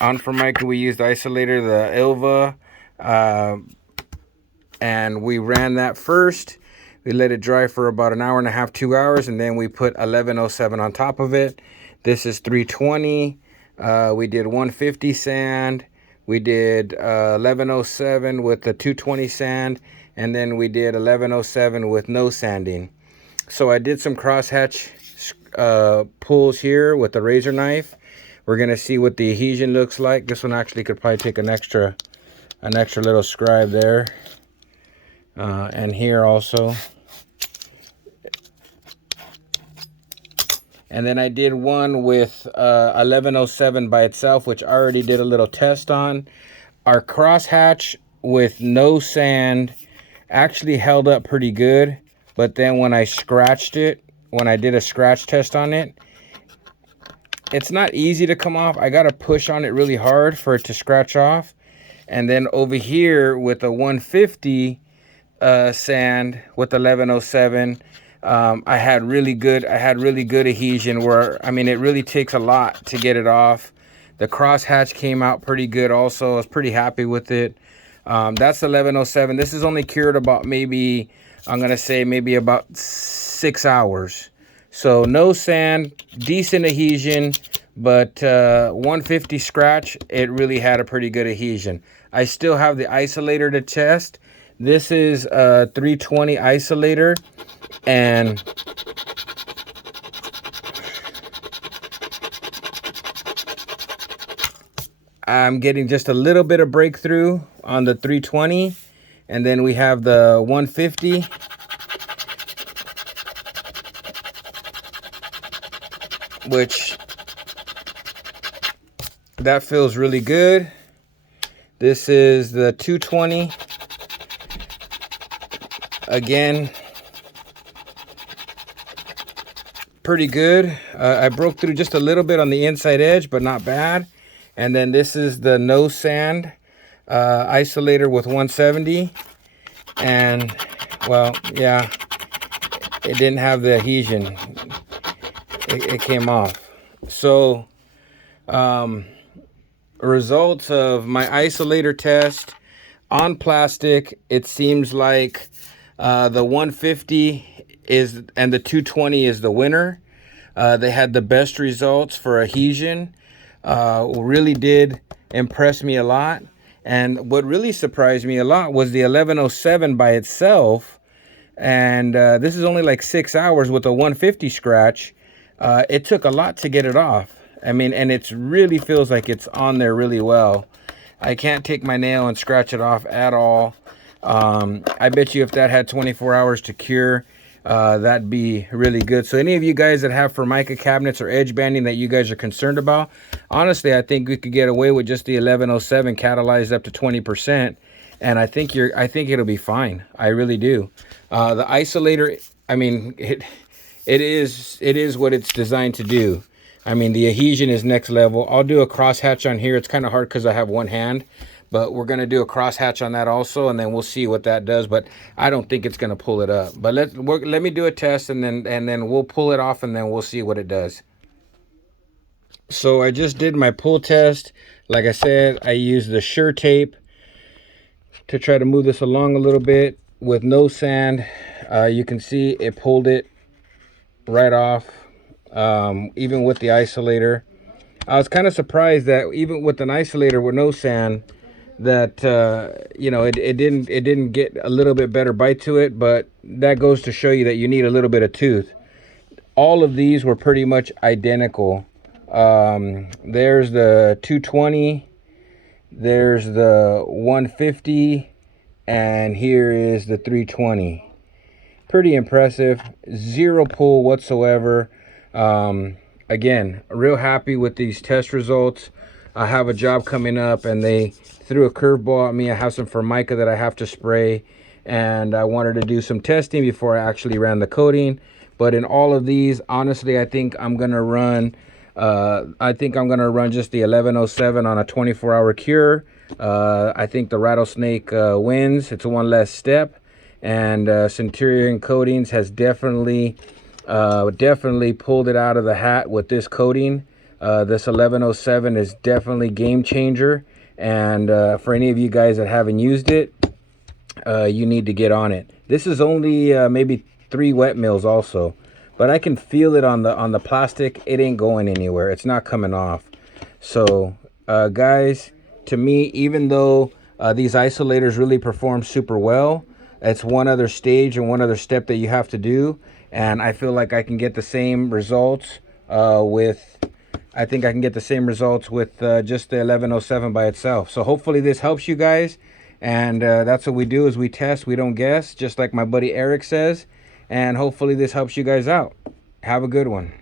On formica, we used isolator, the Ilva, and we ran that first. We let it dry for about an hour and a half, 2 hours, and then we put 1107 on top of it. This is 320. We did 150 sand. We did 1107 with the 220 sand, and then we did 1107 with no sanding. So I did some crosshatch pulls here with the razor knife. We're gonna see what the adhesion looks like. This one actually could probably take an extra little scribe there, and here also. And then I did one with 1107 by itself, which I already did a little test on. Our crosshatch with no sand actually held up pretty good, but then when I scratched it, when I did a scratch test on it, it's not easy to come off. I got to push on it really hard for it to scratch off. And then over here with a 150 sand with 1107, I had really good adhesion where, I mean, it really takes a lot to get it off. The crosshatch came out pretty good also. I was pretty happy with it. That's 1107. This is only cured about maybe, I'm going to say maybe about 6 hours. So no sand, decent adhesion, but 150 scratch, it really had a pretty good adhesion. I still have the isolator to test. This is a 320 isolator, and I'm getting just a little bit of breakthrough on the 320, and then we have the 150. Which that feels really good. This is the 220. Again, pretty good. I broke through just a little bit on the inside edge, but not bad. And then this is the no sand isolator with 170. And well, yeah, it didn't have the adhesion. It came off. So results of my isolator test on plastic, it seems like the 150 is and the 220 is the winner. They had the best results for adhesion. Really did impress me a lot. And what really surprised me a lot was the 1107 by itself. And this is only like 6 hours with a 150 scratch. It took a lot to get it off. I mean, and it really feels like it's on there really well. I can't take my nail and scratch it off at all. I bet you if that had 24 hours to cure, that'd be really good. So any of you guys that have formica cabinets or edge banding that you guys are concerned about, honestly, I think we could get away with just the 1107 catalyzed up to 20%. And I think it'll be fine. I really do. The isolator, I mean, it is what it's designed to do. I mean, the adhesion is next level. I'll do a crosshatch on here. It's kind of hard because I have one hand, but we're going to do a crosshatch on that also, and then we'll see what that does. But I don't think it's going to pull it up. But let me do a test, and then we'll pull it off, and then we'll see what it does. So I just did my pull test. Like I said, I used the Sure tape to try to move this along a little bit with no sand. You can see it pulled it right off. Even with the isolator, I was kind of surprised that even with an isolator with no sand, that you know, it didn't get a little bit better bite to it. But that goes to show you that you need a little bit of tooth. All of these were pretty much identical. There's the 220, there's the 150, and here is the 320. Pretty impressive. Zero pull whatsoever. Again, real happy with these test results. I have a job coming up and they threw a curveball at me. I have some formica that I have to spray, and I wanted to do some testing before I actually ran the coating. But in all of these, honestly, I think I'm gonna run just the 1107 on a 24-hour cure. I think the rattlesnake wins. It's one less step, and Centurion Coatings has definitely pulled it out of the hat with this coating. This 1107 is definitely game changer, and for any of you guys that haven't used it, you need to get on it. This is only maybe 3 wet mills also, but I can feel it on the plastic. It ain't going anywhere. It's not coming off. So guys, to me, even though these isolators really perform super well, it's one other stage and one other step that you have to do, and I feel like I can get the same results I think I can get the same results with just the 1107 by itself. So hopefully this helps you guys. And that's what we do, is we test, we don't guess, just like my buddy Eric says. And hopefully this helps you guys out. Have a good one.